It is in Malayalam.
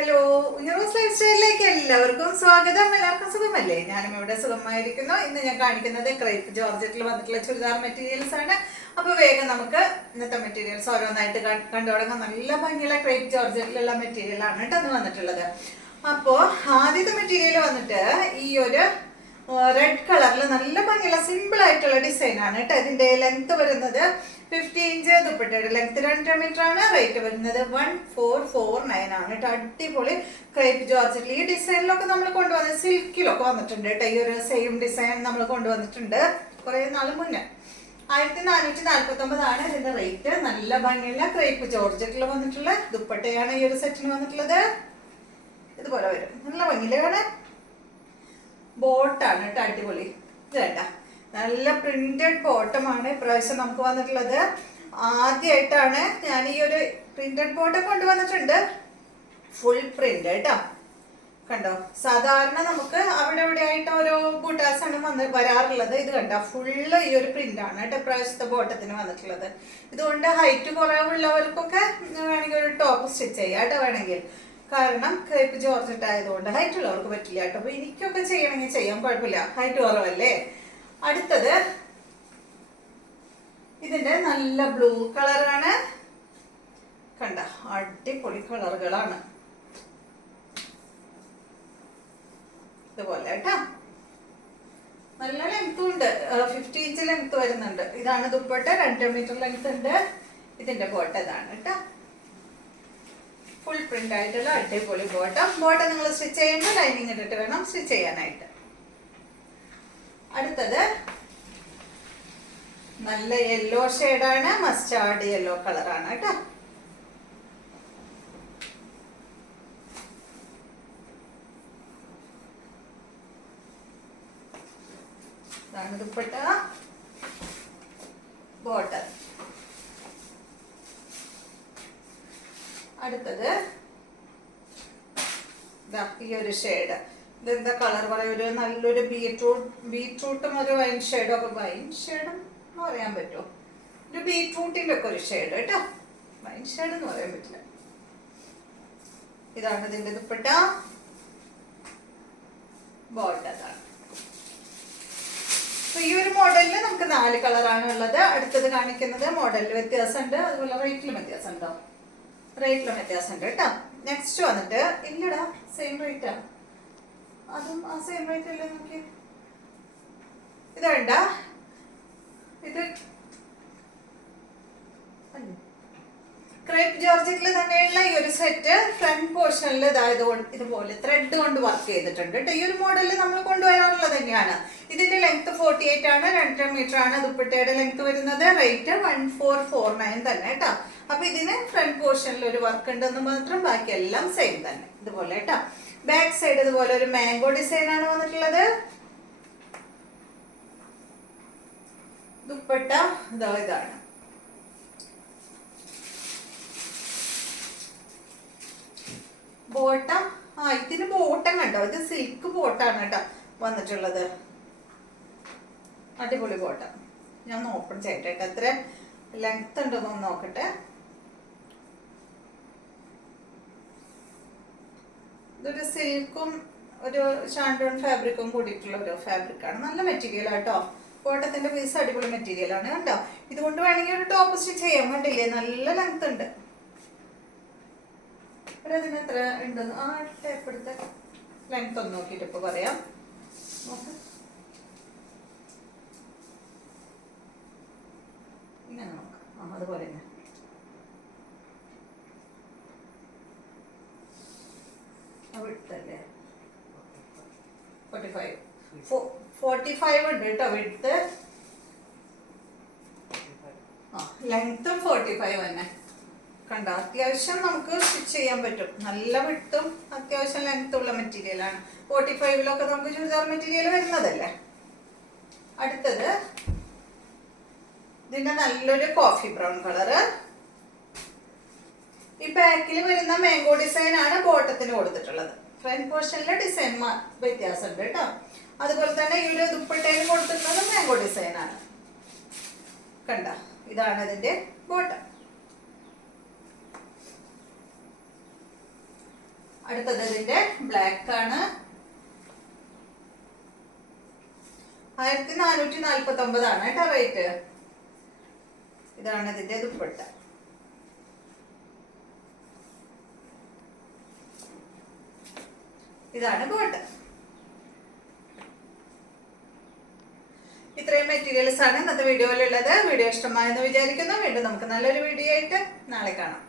ഹലോ, ഉഞ്ഞറോസ് ലൈഫ് സ്റ്റൈലിലേക്ക് എല്ലാവർക്കും സ്വാഗതം. എല്ലാവർക്കും സുഖമല്ലേ? ഞാനും ഇവിടെ സുഖമായിരിക്കുന്നു. ഇന്ന് ഞാൻ കാണിക്കുന്നത് ക്രേപ്പ് ജോർജറ്റിൽ വന്നിട്ടുള്ള ചുരിദാർ മെറ്റീരിയൽസ് ആണ്. അപ്പൊ വേഗം നമുക്ക് ഇന്നത്തെ മെറ്റീരിയൽസ് ഓരോന്നായിട്ട് കണ്ടു തുടങ്ങാം. നല്ല ഭംഗിയുള്ള ക്രേപ്പ് ജോർജറ്റിലുള്ള മെറ്റീരിയൽ ആണ് കേട്ടോ അന്ന് വന്നിട്ടുള്ളത്. അപ്പോ ആദ്യത്തെ മെറ്റീരിയൽ വന്നിട്ട് ഈ ഒരു റെഡ് കളറിൽ നല്ല ഭംഗിയുള്ള സിമ്പിൾ ആയിട്ടുള്ള ഡിസൈൻ ആണ് കേട്ടോ. ഇതിന്റെ ലെങ്ത് വരുന്നത് 50 ഇഞ്ച്, ദുപ്പട്ടയുടെ ലെങ്ത് 2 മീറ്റർ ആണ്. റേറ്റ് വരുന്നത് 1449 ആണ് കേട്ടോ. അടിപൊളി ക്രേപ്പ് ജോർജറ്റിൽ ഈ ഡിസൈനിലൊക്കെ നമ്മൾ കൊണ്ടുവന്നത് സിൽക്കിലൊക്കെ വന്നിട്ടുണ്ട് കേട്ടോ. ഈ ഒരു സെയിം ഡിസൈൻ നമ്മൾ കൊണ്ടുവന്നിട്ടുണ്ട് കുറെ നാൾ മുന്നേ. 1449 ആണ് ഇതിന്റെ റേറ്റ്. നല്ല ഭംഗിയുള്ള ക്രേപ്പ് ജോർജറ്റിൽ വന്നിട്ടുള്ള ദുപ്പട്ടയാണ് ഈ ഒരു സെറ്റിന് വന്നിട്ടുള്ളത്. ഇതുപോലെ വരും, നല്ല ഭംഗിയിലാണ്. ബോട്ടാണ് കേട്ടോ, അടിപൊളി. ഇത് വേണ്ട, നല്ല പ്രിന്റഡ് ബോട്ടമാണ് ഇപ്രാവശ്യം നമുക്ക് വന്നിട്ടുള്ളത്. ആദ്യമായിട്ടാണ് ഞാൻ ഈ ഒരു പ്രിന്റഡ് ബോട്ടം കൊണ്ടുവന്നിട്ടുണ്ട്. ഫുൾ പ്രിന്റ് കേട്ടോ, കണ്ടോ. സാധാരണ നമുക്ക് അവിടെ ഇവിടെ ആയിട്ട് ഓരോ ബൂട്ടാസാണ് വരാറുള്ളത്. ഇത് കണ്ടോ, ഫുള്ള് ഈ ഒരു പ്രിന്റ് ആണ് കേട്ടോ ഇപ്രാവശ്യത്തെ ബോട്ടത്തിന് വന്നിട്ടുള്ളത്. ഇതുകൊണ്ട് ഹൈറ്റ് കുറവുള്ളവർക്കൊക്കെ വേണമെങ്കിൽ ഒരു ടോപ്പ് സ്റ്റിച്ച് ചെയ്യാം കേട്ടോ വേണമെങ്കിൽ. കാരണം ക്രേപ്പ് ജോർജറ്റ് ആയതുകൊണ്ട് ഹൈറ്റ് ഉള്ളവർക്ക് പറ്റില്ല കേട്ടോ. അപ്പൊ എനിക്കൊക്കെ ചെയ്യണമെങ്കിൽ ചെയ്യാം, കുഴപ്പമില്ല, ഹൈറ്റ് കുറവല്ലേ. അടുത്തത് ഇതിന്റെ നല്ല ബ്ലൂ കളറാണ്, കണ്ട അടിപൊളി കളറുകളാണ്. ഇതുപോലെ കേട്ടോ, നല്ല ലെങ്ത്തും ഉണ്ട്. 50 ഇഞ്ച് ലെങ്ത് വരുന്നുണ്ട്. ഇതാണ് ദുപ്പട്ട, 2 മീറ്റർ ലെങ്ത് ഉണ്ട്. ഇതിന്റെ ബോട്ട ഇതാണ് കേട്ടോ. ഫുൾ പ്രിന്റ് ആയിട്ടുള്ള അടിപൊളി ബോട്ടം നിങ്ങൾ സ്റ്റിച്ച് ചെയ്യുമ്പോൾ ലൈനിങ് ഇട്ടിട്ട് വേണം സ്റ്റിച്ച് ചെയ്യാനായിട്ട്. അടുത്തത് നല്ല യെല്ലോ ഷെയ്ഡാണ്, മസ്റ്റാർഡ് യെല്ലോ കളറാണ് കേട്ടോ. ഇതാണ് ദുപ്പട്ട, ബോട്ടം. അടുത്തത് ഈ ഒരു ഷെയ്ഡ്. ഇതെന്താ കളർ പറയാ, ഒരു നല്ലൊരു ബീട്രൂട്ടും ഒരു വൈൻ ഷെയ്ഡും ഒക്കെ. വൈൻ ഷെയ്ഡും പറയാൻ പറ്റുമോ? ഒരു ബീട്രൂട്ടിന്റെ ഒക്കെ ഒരു ഷെയ്ഡ് കേട്ടോ. വൈൻ ഷെയ്ഡ് എന്ന് പറയാൻ പറ്റില്ല. ഇതാണ് ഇതിന്റെ ദുപ്പട്ട, ബോട്ടതാണ്. ഈ ഒരു മോഡലിൽ നമുക്ക് 4 കളറാണ് ഉള്ളത്. അടുത്തത് കാണിക്കുന്നത് മോഡലിൽ വ്യത്യാസമുണ്ട്, അതുപോലെ റേറ്റിലും വ്യത്യാസമുണ്ടോ? റേറ്റിലും വ്യത്യാസമുണ്ട് കേട്ടോ. നെക്സ്റ്റ് വന്നിട്ട് ഇല്ലടാ, സെയിം റേറ്റാ. അതും ആ സെയിം റേറ്റ് അല്ലേ നോക്കി. ഇത് വേണ്ട, ഇത് ക്രേപ്പ് ജോർജറ്റിൽ തന്നെയുള്ള ഈ ഒരു സെറ്റ് ഫ്രണ്ട് പോർഷനിൽ ഇതുപോലെ ത്രെഡ് കൊണ്ട് വർക്ക് ചെയ്തിട്ടുണ്ട് കേട്ടോ. ഈ ഒരു മോഡലിൽ നമ്മൾ കൊണ്ടുവരാറുള്ളത് തന്നെയാണ്. ഇതിന്റെ ലെങ്ത് 48 ആണ്, 2 മീറ്റർ ആണ് ദുപ്പട്ടയുടെ ലെങ്ത് വരുന്നത്. റേറ്റ് 1449 തന്നെ കേട്ടോ. അപ്പൊ ഇതിന് ഫ്രണ്ട് പോർഷനിൽ ഒരു വർക്ക് ഉണ്ടെന്ന് മാത്രം, ബാക്കി എല്ലാം സെയിം തന്നെ ഇതുപോലെ കേട്ടോ. ബാക്ക് സൈഡ് ഇതുപോലെ ഒരു മാംഗോ ഡിസൈൻ ആണ് വന്നിട്ടുള്ളത്. ദുപ്പട്ട ഇതാണ്. ബോട്ടം, ഇതിന് ബോട്ടം കണ്ടോ, ഇത് സിൽക്ക് ബോട്ടാണ് കേട്ടോ വന്നിട്ടുള്ളത്. അടിപൊളി ബോട്ടം. ഞാൻ ഓപ്പൺ ചെയ്യട്ടെ, എത്ര ലെങ്ത് ഉണ്ടോന്ന് നോക്കട്ടെ. ഇതൊരു സിൽക്കും ഒരു ഷാൻഡോൺ ഫാബ്രിക്കും കൂടിയിട്ടുള്ള ഒരു ഫാബ്രിക്കാണ്. നല്ല മെറ്റീരിയൽ ആട്ടോ. ബോട്ടത്തിന്റെ പീസ് അടിപൊളി മെറ്റീരിയൽ ആണ് കണ്ടോ. ഇതുകൊണ്ട് വേണമെങ്കിൽ ഒരു ടോപ്പ് സ്റ്റിച്ച് ചെയ്യാൻ കണ്ടില്ലേ, നല്ല ലെങ്ത് ഉണ്ട്. അതിന് എത്ര ഉണ്ടെന്ന് ആ ടേപ്പ് എടുത്ത ലെങ്ത് ഒന്ന് നോക്കിയിട്ട് ഇപ്പൊ പറയാം. നോക്ക്, ഇങ്ങനെ നോക്കാം. അതുപോലെ തന്നെ വിടുത്തല്ലേ 45 ഉണ്ട് കേട്ടോ വിടുത്ത്. ലെങ്ത്തും 45 തന്നെ കണ്ട. അത്യാവശ്യം നമുക്ക് സ്റ്റിച്ച് ചെയ്യാൻ പറ്റും. നല്ല വിട്ടും അത്യാവശ്യം ലെങ്ത് ഉള്ള മെറ്റീരിയൽ ആണ്. 45ലൊക്കെ നമുക്ക് ചുരിദാർ മെറ്റീരിയൽ വരുന്നതല്ലേ. അടുത്തത് ഇതിന്റെ നല്ലൊരു കോഫി ബ്രൗൺ കളറ്. ഈ ബാക്കിൽ വരുന്ന മാംഗോ ഡിസൈൻ ആണ് ബോട്ടത്തിന് കൊടുത്തിട്ടുള്ളത്. ഫ്രണ്ട് പോർഷനിലെ ഡിസൈൻ വ്യത്യാസമുണ്ട് കേട്ടോ. അതുപോലെ തന്നെ ഈ ഒരു ദുപ്പട്ടയിൽ കൊടുത്തിട്ടുള്ളത് മാംഗോ ഡിസൈൻ ആണ് കണ്ട. ഇതാണ് ഇതിന്റെ ബോട്ടം. അടുത്തത് ഇതിന്റെ ബ്ലാക്ക് ആണ്. 1449 കേട്ടോ റേറ്റ്. ഇതാണ് ഇതിന്റെ ദുപ്പട്ട. ഇതാണ് ബോട്ടം. ഇത്രയും മെറ്റീരിയൽസ് ആണ് ഇന്നത്തെ വീഡിയോയിലുള്ളത്. വീഡിയോ ഇഷ്ടമായെന്ന് വിചാരിക്കുന്നു. വീണ്ടും നമുക്ക് നല്ലൊരു വീഡിയോ ആയിട്ട് നാളെ കാണാം.